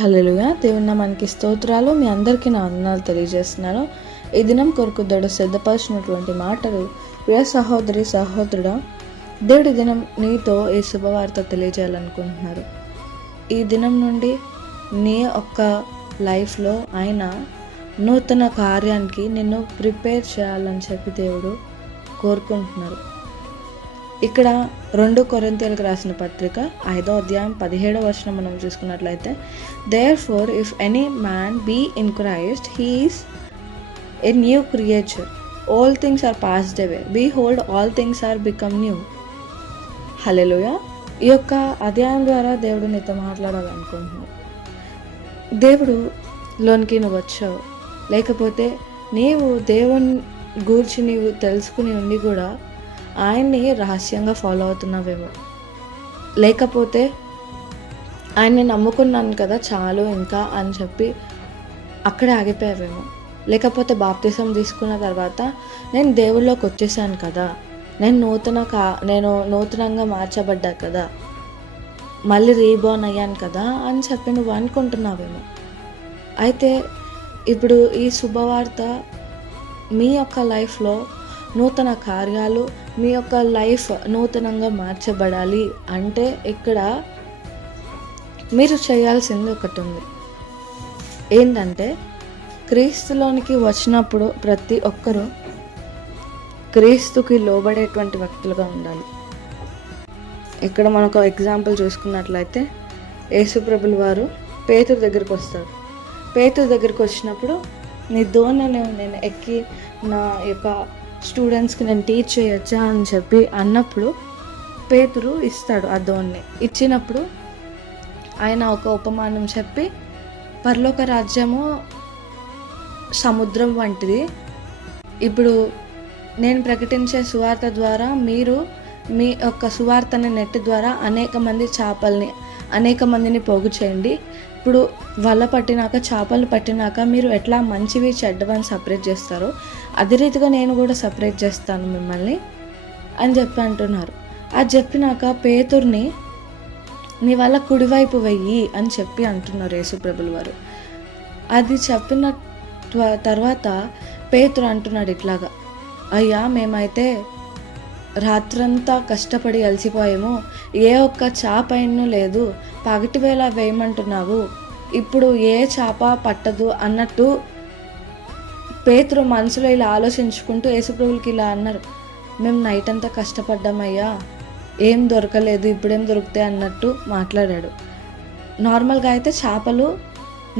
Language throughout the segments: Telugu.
హల్లెలూయా. దేవుని నామానికి స్తోత్రాలు. మీ అందరికీ నా వందనాలు తెలియజేస్తున్నాను. ఈ దినం కొరకు దేవుడు సిద్ధపరిచినటువంటి మాటలు, ప్రియ సహోదరి సహోదరుడా, దేవుడి దినం నీతో ఈ శుభవార్త తెలియజేయాలనుకుంటున్నారు. ఈ దినం నుండి నీ యొక్క లైఫ్లో ఆయన నూతన కార్యానికి నిన్ను ప్రిపేర్ చేయాలని చెప్పి దేవుడు కోరుకుంటున్నారు. ఇక్కడ 2 కొరింథీయులకు రాసిన పత్రిక 5వ అధ్యాయం 17వ వచనం మనం చూసుకున్నట్లయితే, therefore if any man be in Christ, he is a new creature, all things are passed away, behold all things are become new. హల్లెలూయా. ఈ యొక్క అధ్యాయం ద్వారా దేవుడు నీతో మాట్లాడాలనుకుంటున్నాడు. దేవుడు లోనికి నువ్వు వచ్చావు, లేకపోతే నీవు దేవుని గూర్చి నీవు తెలుసుకుని ఉండి కూడా ఆయన్ని రహస్యంగా ఫాలో అవుతున్నావేమో, లేకపోతే ఆయన్ని నమ్ముకున్నాను కదా చాలు ఇంకా అని చెప్పి అక్కడే ఆగిపోయావేమో, లేకపోతే బాప్తిసం తీసుకున్న తర్వాత నేను దేవుళ్ళలోకి వచ్చేసాను కదా, నేను నూతనంగా మార్చబడ్డా కదా, మళ్ళీ రీబోర్న్ అయ్యాను కదా అని చెప్పి నువ్వు అనుకుంటున్నావేమో. అయితే ఇప్పుడు ఈ శుభవార్త మీ యొక్క లైఫ్లో నూతన కార్యాలు, మీ యొక్క లైఫ్ నూతనంగా మార్చబడాలి అంటే ఇక్కడ మీరు చేయాల్సింది ఒకటి ఉంది. ఏంటంటే క్రీస్తులోనికి వచ్చినప్పుడు ప్రతి ఒక్కరూ క్రీస్తుకి లోబడేటువంటి వ్యక్తులుగా ఉండాలి. ఇక్కడ మనకు ఎగ్జాంపుల్ చూసుకున్నట్లయితే యేసుప్రభుల వారు పేతురు దగ్గరికి వస్తారు. పేతురు దగ్గరికి వచ్చినప్పుడు నీ దోణిని నేను ఎక్కి నా యొక్క స్టూడెంట్స్కి నేను టీచ్ చేయొచ్చా అని చెప్పి అన్నప్పుడు పేతురు ఇస్తాడు. ఆ దోణిని ఇచ్చినప్పుడు ఆయన ఒక ఉపమానం చెప్పి, పరలోక రాజ్యము సముద్రం వంటిది. ఇప్పుడు నేను ప్రకటించే సువార్త ద్వారా మీరు మీ యొక్క సువార్తని నెట్ ద్వారా అనేక మందిని పోగు చేయండి. ఇప్పుడు వల పట్టినాక, చేపలు పట్టినాక మీరు ఎట్లా మంచివి చెడ్డవని సపరేట్ చేస్తారో అదే రీతిగా నేను కూడా సపరేట్ చేస్తాను మిమ్మల్ని అని చెప్పి అంటున్నారు. అది చెప్పినాక పేతుర్ని నీ వల్ల కుడివైపు వెయ్యి అని చెప్పి అంటున్నారు యేసుప్రభుల వారు. అది చెప్పిన తర్వాత పేతురు అంటున్నాడు ఇట్లాగా, అయ్యా మేమైతే రాత్రంతా కష్టపడి అలసిపోయాము, ఏ ఒక్క చేప అయినూ లేదు, పగటి వేళ వేయమంటున్నావు, ఇప్పుడు ఏ చేప పట్టదు అన్నట్టు పేతురు మనసులో ఇలా ఆలోచించుకుంటూ యేసుప్రభులకి ఇలా అన్నారు, మేము నైట్ అంతా కష్టపడ్డామయ్యా, ఏం దొరకలేదు, ఇప్పుడేం దొరుకుతాయి అన్నట్టు మాట్లాడాడు. నార్మల్గా అయితే చేపలు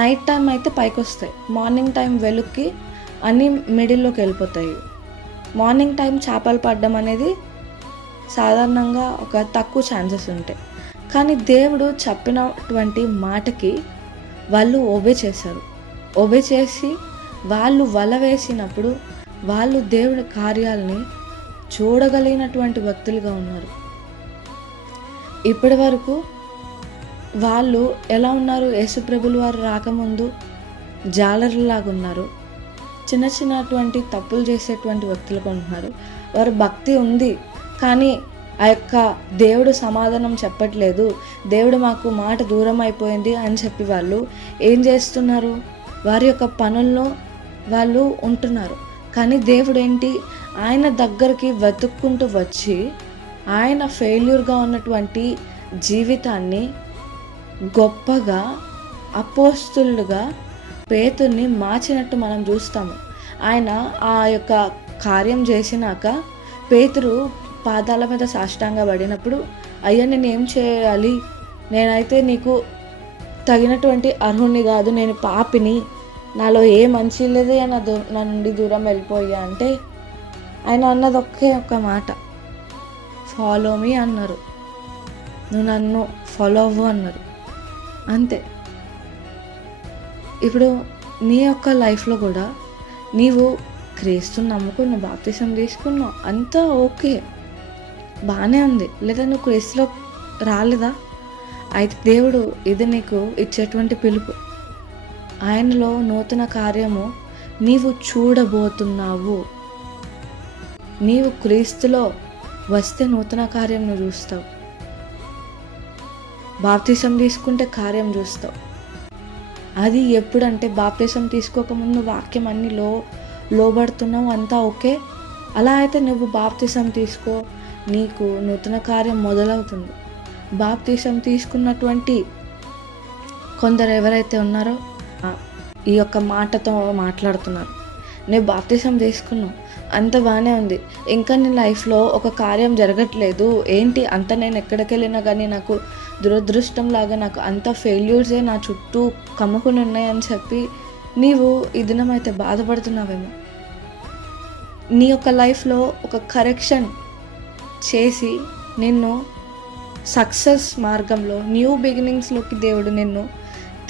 నైట్ టైం అయితే పైకి వస్తాయి, మార్నింగ్ టైం వెలుక్కి అన్నీ మిడిల్లోకి వెళ్ళిపోతాయి. మార్నింగ్ టైం చేపలు పడడం అనేది సాధారణంగా ఒక తక్కువ ఛాన్సెస్ ఉంటాయి. కానీ దేవుడు చెప్పినటువంటి మాటకి వాళ్ళు ఓబే చేశారు. ఓబే చేసి వాళ్ళు వల వేసినప్పుడు వాళ్ళు దేవుడి కార్యాలని చూడగలిగినటువంటి వ్యక్తులుగా ఉన్నారు. ఇప్పటి వరకు వాళ్ళు ఎలా ఉన్నారు? యేసుప్రభుల వారు రాకముందు జాలర్లాగా ఉన్నారు, చిన్నటువంటి తప్పులు చేసేటువంటి వ్యక్తులుగా ఉంటున్నారు. వారు భక్తి ఉంది కానీ ఆ యొక్క దేవుడు సమాధానం చెప్పట్లేదు, దేవుడు మాకు మాట దూరం అయిపోయింది అని చెప్పి వాళ్ళు ఏం చేస్తున్నారు? వారి యొక్క పనుల్లో వాళ్ళు ఉంటున్నారు. కానీ దేవుడు ఏంటి? ఆయన దగ్గరికి వెతుక్కుంటూ వచ్చి ఆయన ఫెయిల్యూర్గా ఉన్నటువంటి జీవితాన్ని గొప్పగా అపోస్తులుగా పేతుర్ని మార్చినట్టు మనం చూస్తాము. ఆయన ఆ యొక్క కార్యం చేసినాక పేతురు పాదాల మీద సాష్టాంగ పడినప్పుడు, అయ్యా నేను ఏం చేయాలి, నేనైతే నీకు తగినటువంటి అర్హుణ్ణి కాదు, నేను పాపిని, నాలో ఏ మంచి లేదే నా నుండి దూరం వెళ్ళిపోయా అంటే ఆయన అన్నది ఒక్క మాట, ఫాలో మీ అన్నారు, నువ్వు నన్ను ఫాలో అవ్వు అన్నారు, అంతే. ఇప్పుడు నీ యొక్క లైఫ్లో కూడా నీవు క్రీస్తుని నమ్ముకున్నావు, బాప్తిసం తీసుకున్నావు, అంతా ఓకే, బాగానే ఉంది. లేదా నువ్వు క్రీస్తులో రాలేదా? అయితే దేవుడు ఇది నీకు ఇచ్చేటువంటి పిలుపు. ఆయనలో నూతన కార్యము నీవు చూడబోతున్నావు. నీవు క్రీస్తులో వస్తే నూతన కార్యం నువ్వు చూస్తావు. బాప్తిసం తీసుకుంటే కార్యం చూస్తావు. అది ఎప్పుడంటే బాప్తిసం తీసుకోకముందు వాక్యం అన్ని లోబడుతున్నావు, అంతా ఓకే. అలా అయితే నువ్వు బాప్తిసం తీసుకో, నీకు నూతన కార్యం మొదలవుతుంది. బాప్తిసం తీసుకున్నటువంటి కొందరు ఎవరైతే ఉన్నారో ఈ యొక్క మాటతో మాట్లాడుతున్నారు, నేను బాప్తిసం తీసుకున్నాను, అంత బాగానే ఉంది, ఇంకా నీ లైఫ్లో ఒక కార్యం జరగట్లేదు ఏంటి, అంత నేను ఎక్కడికి వెళ్ళినా కానీ నాకు దురదృష్టం లాగా నాకు అంత ఫెయిల్యూర్సే నా చుట్టూ కమ్ముకుని ఉన్నాయని చెప్పి నీవు ఈ దినం అయితే బాధపడుతున్నావేమో. నీ యొక్క లైఫ్లో ఒక కరెక్షన్ చేసి నిన్ను సక్సెస్ మార్గంలో, న్యూ బిగినింగ్స్లోకి దేవుడు నిన్ను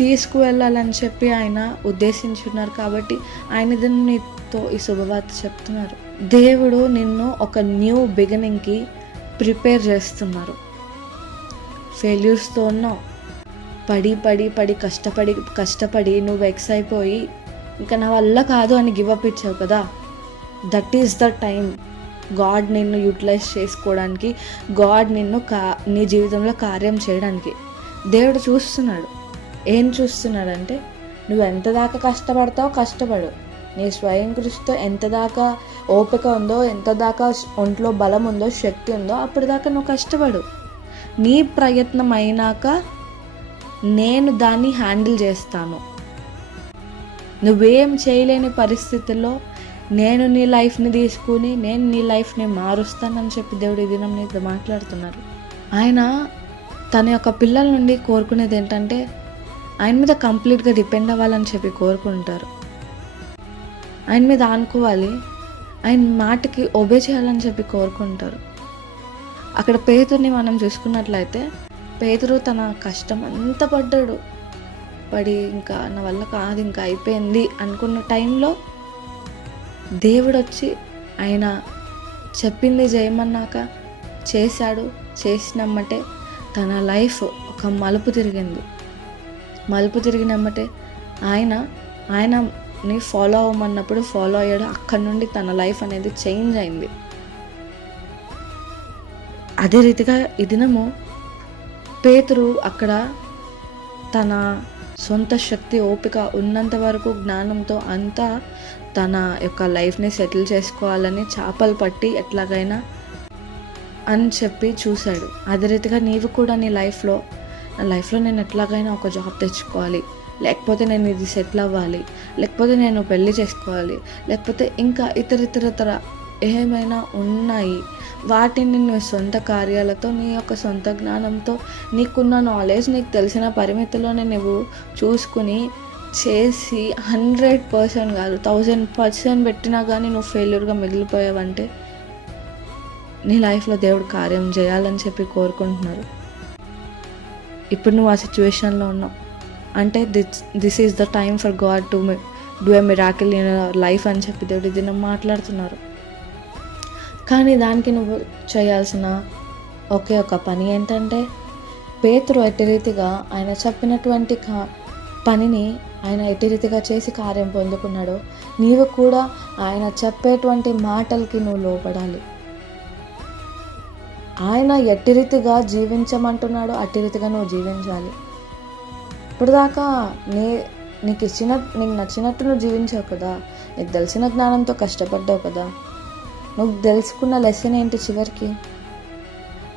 తీసుకువెళ్ళాలని చెప్పి ఆయన ఉద్దేశించున్నారు. కాబట్టి ఆయన నీతో ఈ శుభవార్త చెప్తున్నారు. దేవుడు నిన్ను ఒక న్యూ బిగినింగ్కి ప్రిపేర్ చేస్తున్నారు. ఫెయిల్యూర్స్తో ఉన్నావు, పడి కష్టపడి నువ్వు వెక్స్ అయిపోయి ఇంకా నా వల్ల కాదు అని గివప్ ఇచ్చావు కదా. That is the time God నిన్ను యూటిలైజ్ చేసుకోవడానికి, గాడ్ నిన్ను నీ జీవితంలో కార్యం చేయడానికి దేవుడు చూస్తున్నాడు. ఏం చూస్తున్నాడంటే నువ్వు ఎంత దాకా కష్టపడతావు కష్టపడు, నీ స్వయం కృషితో ఎంత దాకా ఓపిక ఉందో, ఎంత దాకా ఒంట్లో బలం ఉందో, శక్తి ఉందో అప్పుడు దాకా నువ్వు కష్టపడు. నీ ప్రయత్నం అయినాక నేను దాన్ని హ్యాండిల్ చేస్తాను. నువ్వేం చేయలేని పరిస్థితుల్లో నేను నీ లైఫ్ని తీసుకుని నేను నీ లైఫ్ని మారుస్తానని చెప్పి దేవుడు ఈ దినం నీతో మాట్లాడుతున్నారు. ఆయన తన యొక్క పిల్లల నుండి కోరుకునేది ఏంటంటే ఆయన మీద కంప్లీట్గా డిపెండ్ అవ్వాలని చెప్పి కోరుకుంటారు. ఆయన మీద ఆనుకోవాలి, ఆయన మాటకి ఒబే చేయాలని చెప్పి కోరుకుంటారు. అక్కడ పేతురుని మనం చూసుకున్నట్లయితే పేతురు తన కష్టం అంతా పడి ఇంకా నా వల్ల కాదు ఇంకా అయిపోయింది అనుకున్న టైంలో దేవుడు వచ్చి ఆయన చెప్పింది చేయమన్నాక చేశాడు. చేసినమ్మటే తన లైఫ్ ఒక మలుపు తిరిగినమ్మటే ఆయనని ఫాలో అవ్వమన్నప్పుడు ఫాలో అయ్యాడు. అక్కడి నుండి తన లైఫ్ అనేది చేంజ్ అయింది. అదే రీతిగా ఈ దినము పేతురు అక్కడ తన సొంత శక్తి ఓపిక ఉన్నంత వరకు జ్ఞానంతో అంతా తన యొక్క లైఫ్ని సెటిల్ చేసుకోవాలని చేపలు పట్టి ఎట్లాగైనా అని చెప్పి చూశాడు. అదే రీతిగా నీవు కూడా నా లైఫ్లో నేను ఎట్లాగైనా ఒక జాబ్ తెచ్చుకోవాలి, లేకపోతే నేను ఇది సెటిల్ అవ్వాలి, లేకపోతే నేను పెళ్లి చేసుకోవాలి, లేకపోతే ఇంకా ఇతర ఏమైనా ఉన్నాయి. వాటిని నీ సొంత కార్యాలతో, నీ యొక్క సొంత జ్ఞానంతో, నీకున్న నాలెడ్జ్, నీకు తెలిసిన పరిమితిలోనే నువ్వు చూసుకుని చేసి 100% కాదు 1000% పెట్టినా కానీ నువ్వు ఫెయిల్యూర్గా మిగిలిపోయావంటే నీ లైఫ్లో దేవుడు కార్యం చేయాలని చెప్పి కోరుకుంటున్నారు. ఇప్పుడు నువ్వు ఆ సిచ్యువేషన్లో ఉన్నావు అంటే this is the time for God to do a miracle in your life అని చెప్పి దేవుడు ఇది మాట్లాడుతున్నారు. కానీ దానికి నువ్వు చేయాల్సిన ఒకే ఒక పని ఏంటంటే పేతురు ఎట్టి రీతిగా ఆయన చెప్పినటువంటి పనిని ఆయన ఎట్టి రీతిగా చేసి కార్యం పొందుకున్నాడో నీవు కూడా ఆయన చెప్పేటువంటి మాటలకి నువ్వు లోపడాలి. ఆయన ఎట్టి రీతిగా జీవించమంటున్నాడో అట్టి రీతిగా నువ్వు జీవించాలి. ఇప్పుడు దాకా నీకు నచ్చినట్టు నువ్వు జీవించావు కదా, నీకు తెలిసిన జ్ఞానంతో కష్టపడ్డావు కదా. నువ్వు తెలుసుకున్న లెసన్ ఏంటి చివరికి?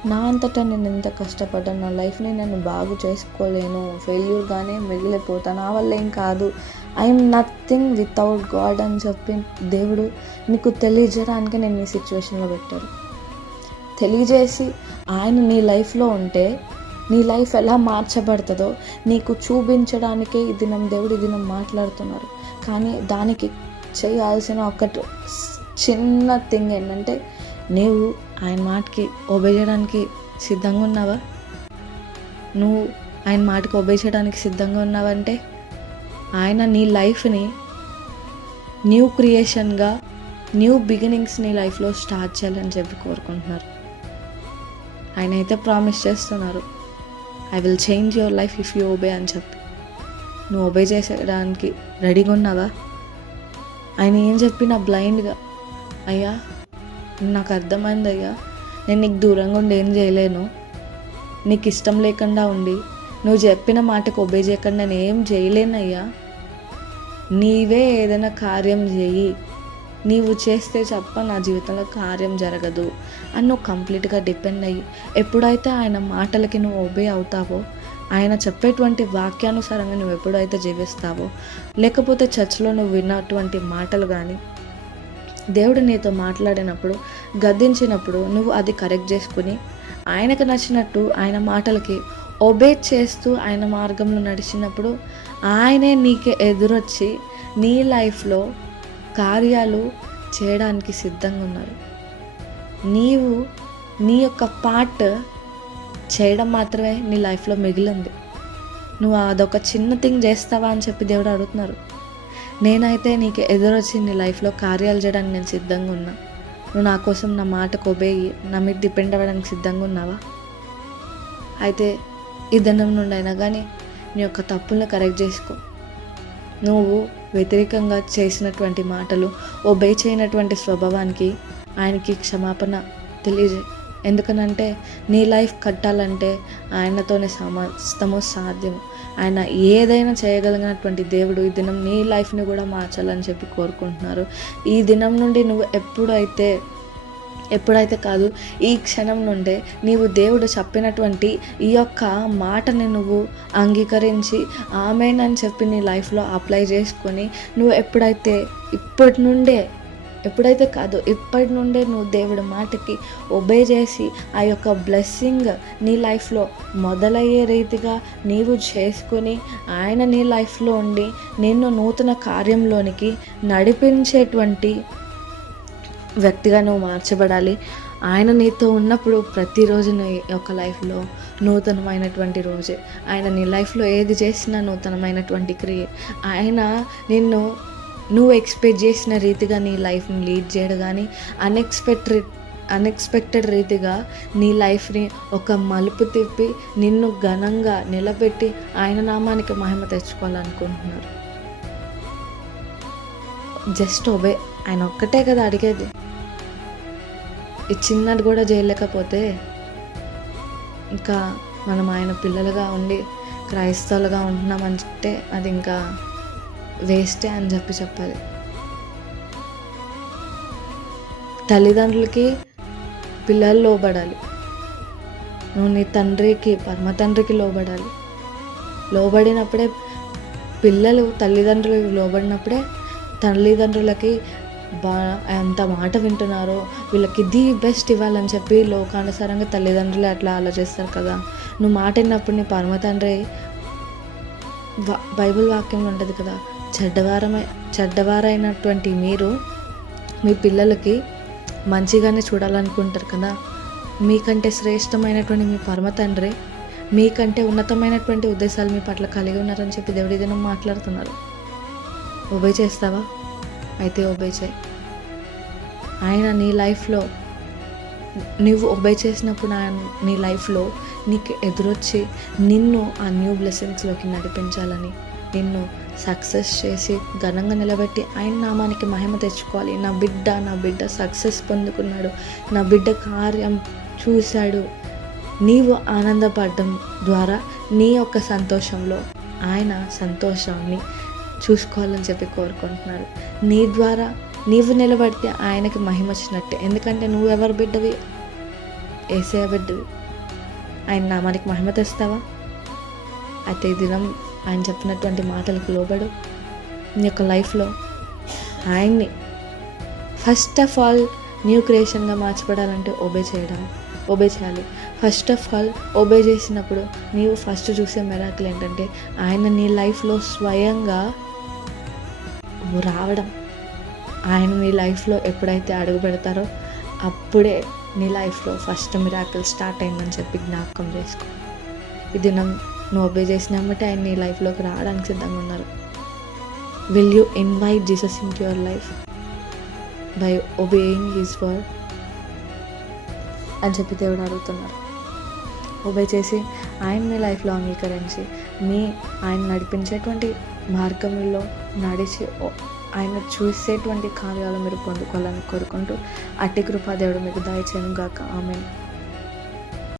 నా అంతటా నేను ఎంత కష్టపడ్డాను, నా లైఫ్ని నేను బాగు చేసుకోలేను, ఫెయిల్యూర్గానే మిగిలిపోతా, నా వల్ల ఏం కాదు, ఐఎమ్ నథింగ్ వితౌట్ గాడ్ అని చెప్పి దేవుడు నీకు తెలియజేయడానికి నేను ఈ సిచ్యువేషన్లో పెట్టాడు. తెలియజేసి ఆయన నీ లైఫ్లో ఉంటే నీ లైఫ్ ఎలా మార్చబడుతుందో నీకు చూపించడానికే ఈ దినం దేవుడు ఈ దినం మాట్లాడుతున్నారు. కానీ దానికి చేయాల్సిన ఒకటి చిన్న థింగ్ ఏంటంటే నీవు ఆయన మాటకి ఒబే చేయడానికి సిద్ధంగా ఉన్నావా? నువ్వు ఆయన మాటకి ఒబే చేయడానికి సిద్ధంగా ఉన్నావంటే ఆయన నీ లైఫ్ని న్యూ క్రియేషన్గా, న్యూ బిగినింగ్స్ నీ లైఫ్లో స్టార్ట్ చేయాలని చెప్పి కోరుకుంటున్నారు. ఆయన అయితే ప్రామిస్ చేస్తున్నారు, I will change your life if you obey అని చెప్పి. నువ్వు ఒబే చేసేయడానికి రెడీగా ఉన్నావా? ఆయన ఏం చెప్పినా బ్లైండ్గా, అయ్యా నాకు అర్థమైంది అయ్యా, నేను నీకు దూరంగా ఉండి ఏం చేయలేను, నీకు ఇష్టం లేకుండా ఉండి నువ్వు చెప్పిన మాటకు ఒబే చేయకుండా నేను ఏం చేయలేనయ్యా, నీవే ఏదైనా కార్యం చేయి, నీవు చేస్తే తప్ప నా జీవితంలో కార్యం జరగదు అని నువ్వు కంప్లీట్గా డిపెండ్ అయ్యి ఎప్పుడైతే ఆయన మాటలకి నువ్వు ఒబే అవుతావో, ఆయన చెప్పేటువంటి వాక్యానుసారంగా నువ్వు ఎప్పుడైతే జీవిస్తావో, లేకపోతే చర్చ్లో నువ్వు విన్నటువంటి మాటలు కానీ దేవుడు నీతో మాట్లాడినప్పుడు గద్దించినప్పుడు నువ్వు అది కరెక్ట్ చేసుకుని ఆయనకు నచ్చినట్టు ఆయన మాటలకి ఒబే చేస్తూ ఆయన మార్గంలో నడిచినప్పుడు ఆయనే నీకే ఎదురొచ్చి నీ లైఫ్లో కార్యాలు చేయడానికి సిద్ధంగా ఉన్నారు. నీవు నీ యొక్క పార్ట్ చేయడం మాత్రమే నీ లైఫ్లో మిగిలింది. నువ్వు అదొక చిన్న థింగ్ చేస్తావా అని చెప్పి దేవుడు అడుగుతున్నారు. నేనైతే నీకు ఎదురొచ్చి నీ లైఫ్లో కార్యాలు చేయడానికి నేను సిద్ధంగా ఉన్నా. నువ్వు నా కోసం నా మాటకు ఒబేయి నా మీద డిపెండ్ అవ్వడానికి సిద్ధంగా ఉన్నావా? అయితే ఈ దినం నుండి అయినా కానీ నీ యొక్క తప్పులను కరెక్ట్ చేసుకో. నువ్వు వ్యతిరేకంగా చేసినటువంటి మాటలు, ఒబే చేయనటువంటి స్వభావానికి ఆయనకి క్షమాపణ తెలియజేయి. ఎందుకనంటే నీ లైఫ్ కట్టాలంటే ఆయనతోనే సమస్తము సాధ్యము. ఆయన ఏదైనా చేయగలిగినటువంటి దేవుడు ఈ దినం నీ లైఫ్ని కూడా మార్చాలని చెప్పి కోరుకుంటున్నారు. ఈ దినం నుండి నువ్వు ఎప్పుడైతే కాదు, ఈ క్షణం నుండే నీవు దేవుడు చెప్పినటువంటి ఈ యొక్క మాటని నువ్వు అంగీకరించి ఆమేనని చెప్పి నీ లైఫ్లో అప్లై చేసుకొని నువ్వు ఇప్పటి నుండే నువ్వు దేవుడి మాటకి ఒబే చేసి ఆ యొక్క బ్లెస్సింగ్ నీ లైఫ్లో మొదలయ్యే రీతిగా నీవు చేసుకొని ఆయన నీ లైఫ్లో ఉండి నిన్ను నూతన కార్యంలోనికి నడిపించేటువంటి వ్యక్తిగా నువ్వు మార్చబడాలి. ఆయన నీతో ఉన్నప్పుడు ప్రతిరోజు నీ యొక్క లైఫ్లో నూతనమైనటువంటి రోజే. ఆయన నీ లైఫ్లో ఏది చేసినా నూతనమైనటువంటి క్రియ. ఆయన నువ్వు ఎక్స్పెక్ట్ చేసిన రీతిగా నీ లైఫ్ని లీడ్ చేయడం కానీ అన్ఎక్స్పెక్టెడ్ రీతిగా నీ లైఫ్ని ఒక మలుపు తిప్పి నిన్ను ఘనంగా నిలబెట్టి ఆయన నామానికి మహిమ తెచ్చుకోవాలనుకుంటున్నారు. Just obey. ఆయన ఒక్కటే కదా అడిగేది. ఈ చిన్నది కూడా చేయలేకపోతే ఇంకా మనం ఆయన పిల్లలుగా ఉండి క్రైస్తవులుగా ఉంటున్నామంటే అది ఇంకా వేస్టే అని చెప్పాలి. తల్లిదండ్రులకి పిల్లలు లోబడాలి. నువ్వు నీ పరమ తండ్రికి లోబడాలి. లోబడినప్పుడే పిల్లలు తల్లిదండ్రులకు లోబడినప్పుడే తల్లిదండ్రులకి ఎంత మాట వింటున్నారో వీళ్ళకి ది బెస్ట్ ఇవ్వాలని చెప్పి లోకానుసారంగా తల్లిదండ్రులే అట్లా ఆలోచిస్తారు కదా. నువ్వు మాట విన్నప్పుడు నీ పరమ తండ్రి బైబిల్ వాక్యంలో ఉంటుంది కదా, చెడ్డవారైనటువంటి మీరు మీ పిల్లలకి మంచిగానే చూడాలనుకుంటారు కదా. మీకంటే శ్రేష్టమైనటువంటి మీ పరమ తండ్రి మీకంటే ఉన్నతమైనటువంటి ఉద్దేశాలు మీ పట్ల కలిగి ఉన్నారని చెప్పి దేవుడి దినం మాట్లాడుతున్నారు. ఒబే చేస్తావా? అయితే ఒబే చేయి. ఆయన నీ లైఫ్లో నువ్వు ఒబే చేసినప్పుడు నీ లైఫ్లో నీకు ఎదురొచ్చి నిన్ను ఆ న్యూ బ్లెస్సింగ్స్లోకి నడిపించాలని, నిన్ను సక్సెస్ చేసి ఘనంగా నిలబెట్టి ఆయన నామానికి మహిమ తెచ్చుకోవాలి. నా బిడ్డ సక్సెస్ పొందుకున్నాడు, నా బిడ్డ కార్యం చూశాడు. నీవు ఆనందపడడం ద్వారా నీ యొక్క సంతోషంలో ఆయన సంతోషాన్ని చూసుకోవాలని చెప్పి కోరుకుంటున్నాడు. నీ ద్వారా నీవు నిలబడితే ఆయనకి మహిమ వచ్చినట్టే. ఎందుకంటే నువ్వు ఎవరి బిడ్డవి? యేసయ్య బిడ్డవి. ఆయన నామానికి మహిమ తెస్తావా? అయితే ఈ దినం ఆయన చెప్పినటువంటి మాటలకు లోబడు. నీ యొక్క లైఫ్లో ఆయన్ని ఫస్ట్ ఆఫ్ ఆల్ న్యూ క్రియేషన్గా మార్చబడాలంటే ఒబే చేయాలి. ఫస్ట్ ఆఫ్ ఆల్ ఒబే చేసినప్పుడు నీవు ఫస్ట్ చూసే మిరాకిల్ ఏంటంటే ఆయన నీ లైఫ్లో స్వయంగా రావడం. ఆయన నీ లైఫ్లో ఎప్పుడైతే అడుగు పెడతారో అప్పుడే నీ లైఫ్లో ఫస్ట్ మిరాకిల్ స్టార్ట్ అయిందని చెప్పి జ్ఞాపకం చేసుకో. ఈ దినం నువ్వు ఒబే చేసినమ్మటే ఆయన నీ లైఫ్లోకి రావడానికి సిద్ధంగా ఉన్నారు. Will you invite Jesus in to your life by obeying his word అని చెప్పి దేవుడు అడుగుతున్నారు. ఒబే చేసి ఆయన మీ లైఫ్లో అంగీకరించి ఆయన నడిపించేటువంటి మార్గంలో నడిచి ఆయన చూసేటువంటి కార్యాలు మీరు పొందుకోవాలని కోరుకుంటూ అట్టి కృపా దేవుడు మీకు దయచేయను గాక. ఆమేన్.